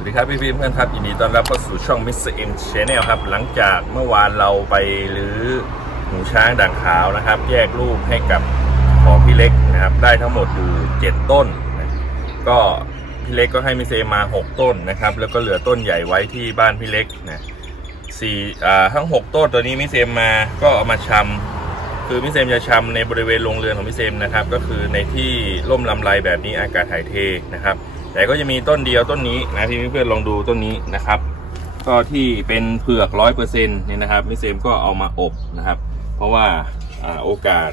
สวัสดีครับพี่พี่เพื่อนครับยินดีต้อนรับเข้าสู่ช่อง Mr. M Channel ครับ หลังจากเมื่อวานเราไปรื้อหมูช้างด่างขาวนะครับ แยกลูกให้กับของพี่เล็กนะครับ ได้ทั้งหมดอยู่ 7 ต้นนะก็พี่เล็กก็ให้มิเซมา 6 ต้นนะครับ แล้วก็เหลือต้นใหญ่ไว้ที่บ้านพี่เล็กนะสี่อ่าทั้ง 6 ต้นตัวนี้มิเซมมาก็เอามาชำคือมิเซมจะชำในบริเวณโรงเรือนของมิเซมนะครับ ก็คือในที่ร่มลำไรแบบนี้อากาศถ่ายเทนะครับ แต่ก็จะมีต้นเดียวต้นนี้นะพี่เพื่อนๆลองดูต้นนี้นะครับ ก็ที่เป็นเผือกร้อยเปอร์เซ็นต์เนี่ยนะครับมิเซมก็เอามาอบนะครับ เพราะว่าอ่าโอกาส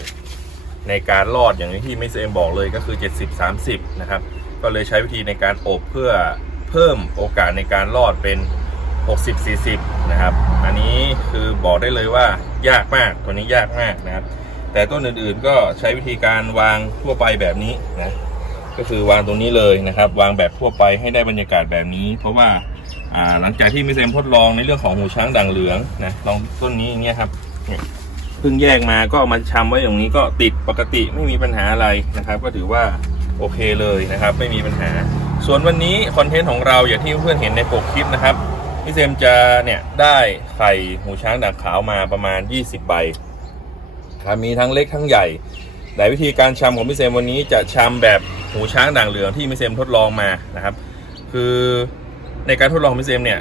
ในการรอดอย่างที่มิเซมบอกเลยก็คือ 70-30 นะครับ ก็เลยใช้วิธีในการอบเพื่อเพิ่มโอกาสในการรอดเป็น 60-40 นะครับ อันนี้คือบอกได้เลยว่ายากมากตัวนี้ยากมากนะครับ แต่ต้นอื่นๆก็ใช้วิธีการวางทั่วไปแบบนี้นะ ก็คือวางตรงนี้เลยนะครับ วางแบบทั่วไปให้ได้บรรยากาศแบบนี้ เพราะว่าหลังจากที่มิเซมทดลองในเรื่องของหูช้างด่างเหลืองนะลองต้นนี้อย่างเงี้ยครับเพิ่งแยกมาก็เอามาชำไว้อย่างนี้ก็ติดปกติไม่มีปัญหาอะไรนะครับ ก็ถือว่าโอเคเลยนะครับ ไม่มีปัญหา ส่วนวันนี้คอนเทนต์ของเราอย่างที่เพื่อนเห็นในปกคลิปนะครับมิเซมจะเนี่ยได้ไข่หูช้างด่างขาวมาประมาณ 20 ใบครับมีทั้งเล็กทั้งใหญ่ แต่วิธีการชำของพี่เซมวันนี้จะชำแบบหูช้างด่างเหลืองที่พี่เซมทดลองมานะครับ คือในการทดลองของพี่เซมเนี่ย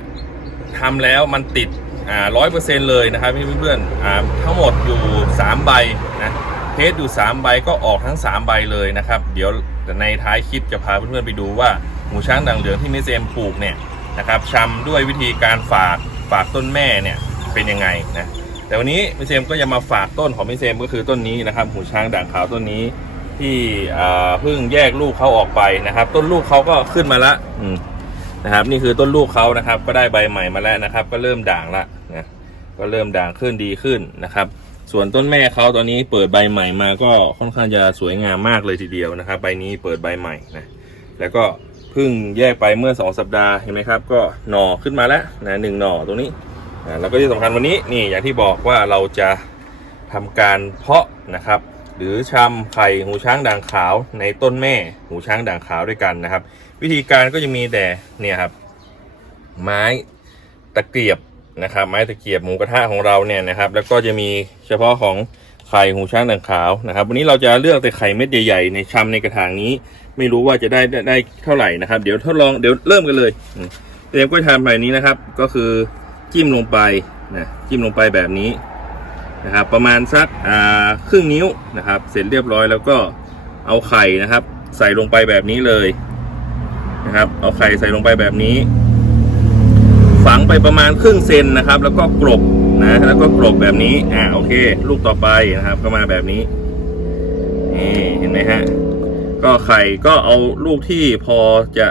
ทำแล้วมันติดอ่าร้อยเปอร์เซ็นต์เลยนะครับพี่เพื่อนๆอ่าทั้งหมดอยู่ 3 ใบนะเทสอยู่ 3 ใบก็ออกทั้ง 3 ใบเลยนะครับ เดี๋ยวในท้ายคลิปจะพาเพื่อนๆไปดูว่าหูช้างด่างเหลืองที่พี่เซมปลูกเนี่ยนะครับชำด้วยวิธีการฝากฝากต้นแม่เนี่ยเป็นยังไงนะ แต่วันนี้มิเซมก็จะมาฝากต้นของมิเซมก็คือต้นนี้นะครับหูช้างด่างขาวต้นนี้ ที่เพิ่งแยกลูกเขาออกไปนะครับ ต้นลูกเขาก็ขึ้นมาละนะครับ นี่คือต้นลูกเขานะครับ ก็ได้ใบใหม่มาแล้วนะครับ ก็เริ่มด่างละนะก็เริ่มด่างขึ้นดีขึ้นนะครับ ส่วนต้นแม่เขาตอนนี้เปิดใบใหม่มาก็ค่อนข้างจะสวยงามมากเลยทีเดียวนะครับ ใบนี้เปิดใบใหม่นะแล้วก็เพิ่งแยกไปเมื่อ 2 สัปดาห์เห็นไหมครับ ก็หน่อขึ้นมาแล้วนะหนึ่งหน่อตรงนี้ แล้วก็ที่สำคัญวันนี้นี่อย่างที่บอกว่าเราจะทำการเพาะนะครับ หรือชำไข่หูช้างด่างขาวในต้นแม่หูช้างด่างขาวด้วยกันนะครับ วิธีการก็จะมีแต่เนี่ยครับ ไม้ตะเกียบนะครับ ไม้ตะเกียบหมูกระทะของเราเนี่ยนะครับ แล้วก็จะมีเฉพาะของไข่หูช้างด่างขาวนะครับ วันนี้เราจะเลือกแต่ไข่เม็ดใหญ่ๆในชำในกระถางนี้ ไม่รู้ว่าจะได้ได้เท่าไหร่นะครับ เดี๋ยวทดลองเดี๋ยวเริ่มกันเลยเตรียมกล้วยทำแบบนี้นะครับ ก็คือ จิ้มลงไปนะจิ้มลงไปแบบนี้นะครับประมาณสักครึ่งนิ้วนะครับ เสร็จเรียบร้อยแล้วก็เอาไข่นะครับ ใส่ลงไปแบบนี้เลยนะครับ เอาไข่ใส่ลงไปแบบนี้ ฝังไปประมาณครึ่งเซนนะครับ แล้วก็กรบนะแล้วก็กรบแบบนี้อ่าโอเค ลูกต่อไปนะครับ ก็มาแบบนี้นี่เห็นไหมฮะก็ไข่ก็เอาลูกที่พอจะ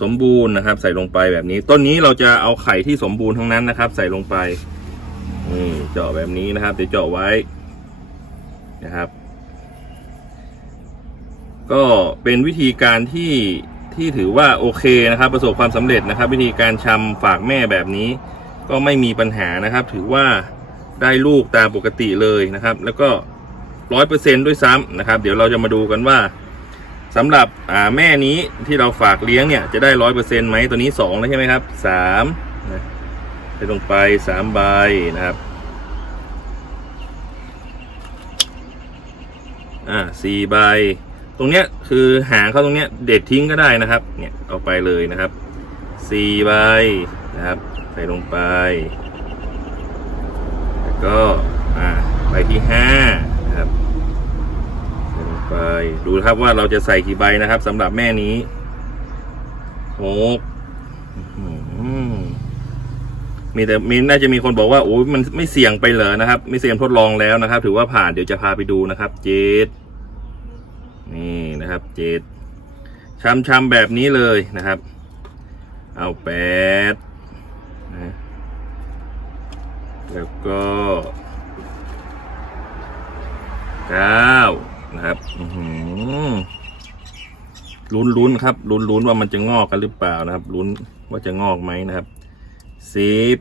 สมบูรณ์นะครับ ใส่ลงไปแบบนี้ ต้นนี้เราจะเอาไข่ที่สมบูรณ์ทั้งนั้นนะครับ ใส่ลงไปนี่เจาะแบบนี้นะครับเดี๋ยวเจาะไว้นะครับ ก็เป็นวิธีการที่ที่ถือว่าโอเคนะครับ ประสบความสำเร็จนะครับ วิธีการชำฝากแม่แบบนี้ ก็ไม่มีปัญหานะครับ ถือว่าได้ลูกตามปกติเลยนะครับ แล้วก็ร้อยเปอร์เซ็นด้วยซ้ำนะครับ เดี๋ยวเราจะมาดูกันว่า สำหรับอ่าแม่นี้ที่เราฝากเลี้ยงเนี่ยจะได้ร้อยเปอร์เซ็นต์ไหมตัวนี้สองแล้วใช่ไหมครับสามนะใส่ลงไปสามใบนะครับอ่าสี่ใบ ตรงเนี้ยคือหางเขาตรงเนี้ยเด็ดทิ้งก็ได้นะครับเนี่ยเอาไปเลยนะครับสี่ใบนะครับใส่ลงไป แล้วก็อ่าใบที่ห้านะครับ ไปดูนะครับว่าเราจะใส่กี่ใบนะครับสำหรับแม่นี้หกมีแต่มีน่าจะมีคนบอกว่าโอ้ยมันไม่เสี่ยงไปเหรอนะครับ ไม่เสี่ยงทดลองแล้วนะครับ ถือว่าผ่านเดี๋ยวจะพาไปดูนะครับเจ็ดนี่นะครับเจ็ดชำชำๆแบบนี้เลยนะครับ เอาแปดนะแล้วก็เก้า นะครับลุ้นลุ้นครับ ลุ้นลุ้นว่ามันจะงอกกันหรือเปล่านะครับ ลุ้นว่าจะงอกไหมนะครับสิบ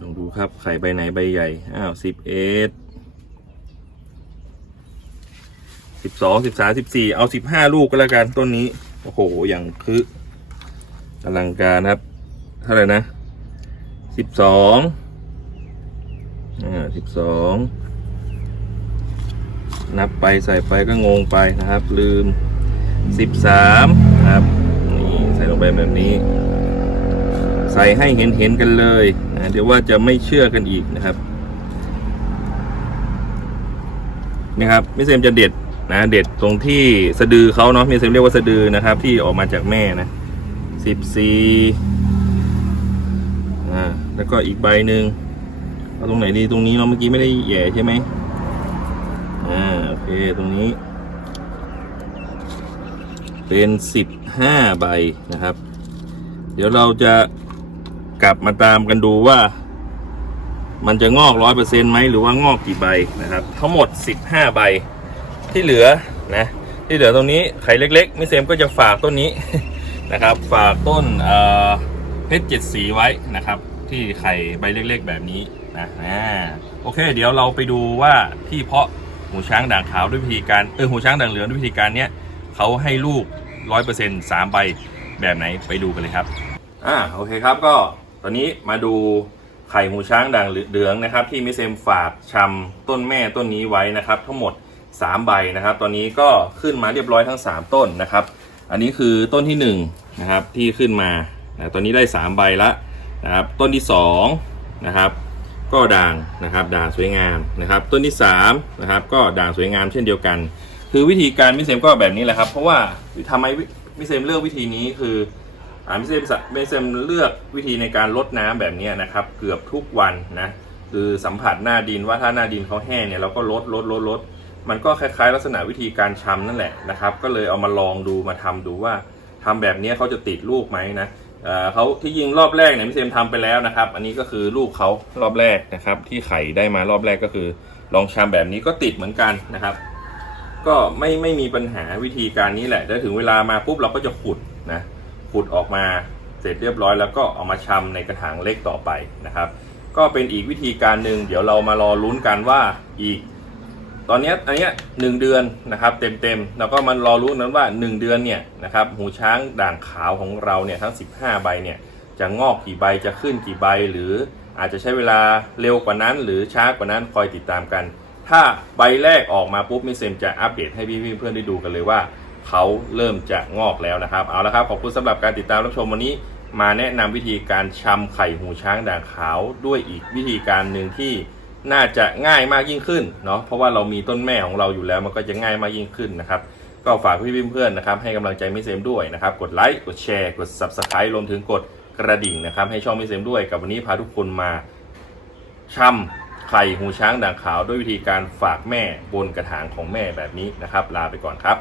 ลองดูครับไข่ใบไหนใบใหญ่ อ้าวสิบเอ็ดสิบสองสิบสามสิบสี่เอาสิบห้าลูกก็แล้วกันต้นนี้ โอ้โห อย่างคืออลังการครับ เท่าไหร่นะสิบสอง อ่าสิบสองนับไปใส่ไปก็งงไปนะครับ ลืมสิบสามครับนี่ใส่ลงไปแบบนี้ ใส่ให้เห็นเห็นๆกันเลยนะเดี๋ยวว่าจะไม่เชื่อกันอีกนะครับนะครับมิเซมจะเด็ดนะเด็ดตรงที่สะดือเขาเนาะมิเซมเรียกว่าสะดือนะครับ ที่ออกมาจากแม่นะสิบสี่อ่าแล้วก็อีกใบหนึ่ง เอาตรงไหนดีตรงนี้เนาเมื่อกี้ไม่ได้แย่ใช่ไหมอ่าโอเคตรงนี้ เป็นสิบห้าใบนะครับ เดี๋ยวเราจะกลับมาตามกันดูว่า มันจะงอกร้อยเปอร์เซ็นต์ไหมหรือว่างอกกี่ใบนะครับ ทั้งหมดสิบห้าใบที่เหลือนะที่เหลือตรงนี้ไข่เล็กๆมิเซมก็จะฝากต้นนี้นะครับ ฝากต้นเพชรเจ็ดสีไว้นะครับ ที่ไข่ใบเล็กๆแบบนี้ นะโอเค เดี๋ยวเราไปดูว่าที่เพาะหูช้างด่างขาวด้วยวิธีการเออหูช้างด่างเหลืองด้วยวิธีการเนี้ยเขาให้ลูกร้อยเปอร์เซ็นต์สามใบแบบไหนไปดูกันเลยครับอ่าโอเคครับก็ตอนนี้มาดูไข่หูช้างด่างเหลืองนะครับ ที่มิเซมฝากชำต้นแม่ต้นนี้ไว้นะครับ ทั้งหมด 3 ใบนะครับ ตอนนี้ก็ขึ้นมาเรียบร้อยทั้ง 3 ต้นนะครับ อันนี้คือต้นที่1นะครับที่ขึ้นมานะตอนนี้ได้ 3 ใบละนะครับต้นที่2นะครับ ก็ด่างนะครับด่างสวยงามนะครับ ต้นที่3นะครับก็ด่างสวยงามเช่นเดียวกัน คือวิธีการมิเซมก็แบบนี้แหละครับเพราะว่าทำไมมิเซมเลือกวิธีนี้คืออ่ามิเซมมิเซมเลือกวิธีในการลดน้ำแบบนี้นะครับ เกือบทุกวันนะคือสัมผัสหน้าดินว่าถ้าหน้าดินเขาแห้งเนี่ยเราก็ลดลดลดลดมันก็คล้ายๆ ลักษณะวิธีการชำนั่นแหละนะครับ ก็เลยเอามาลองดูมาทำดูว่าทำแบบนี้เขาจะติดลูกไหมนะ เขาที่ยิงรอบแรกเนี่ยมิเซมทำไปแล้วนะครับ อันนี้ก็คือลูกเขารอบแรกนะครับ ที่ไข่ได้มารอบแรกก็คือลองชำแบบนี้ก็ติดเหมือนกันนะครับ ก็ไม่ไม่มีปัญหาวิธีการนี้แหละแล้วถึงเวลามาปุ๊บเราก็จะขุดนะขุดออกมาเสร็จเรียบร้อยแล้วก็เอามาชำในกระถางเล็กต่อไปนะครับ ก็เป็นอีกวิธีการหนึ่งเดี๋ยวเรามารอลุ้นกันว่าอีก ตอนนี้อันเนี้ยหนึ่งเดือนนะครับเต็มๆแล้วก็มันรอรู้นั้นว่า 1 เดือนเนี่ยนะครับหูช้างด่างขาวของเราเนี่ยทั้ง 15 ใบเนี่ยจะงอกกี่ใบจะขึ้นกี่ใบ หรืออาจจะใช้เวลาเร็วกว่านั้น หรือช้ากว่านั้นคอยติดตามกัน ถ้าใบแรกออกมาปุ๊บมิเซมจะอัปเดตให้พี่ๆเพื่อนๆได้ดูกันเลยว่าเขาเริ่มจะงอกแล้วนะครับ เอาละครับขอบคุณสำหรับการติดตามรับชมวันนี้ มาแนะนำวิธีการชำไข่หูช้างด่างขาวด้วยอีกวิธีการหนึ่งที่ น่าจะง่ายมากยิ่งขึ้นเนาะเพราะว่าเรามีต้นแม่ของเราอยู่แล้วมันก็จะง่ายมากยิ่งขึ้นนะครับก็ฝากพี่เพื่อนๆนะครับให้กำลังใจมิเซมด้วยนะครับกดไลค์กดแชร์กด subscribe รวมถึงกดกระดิ่งนะครับให้ช่องมิเซมด้วยกับวันนี้พาทุกคนมาช่ำไข่หูช้างด่างขาวด้วยวิธีการฝากแม่บนกระถางของแม่แบบนี้นะครับ ลาไปก่อนครับ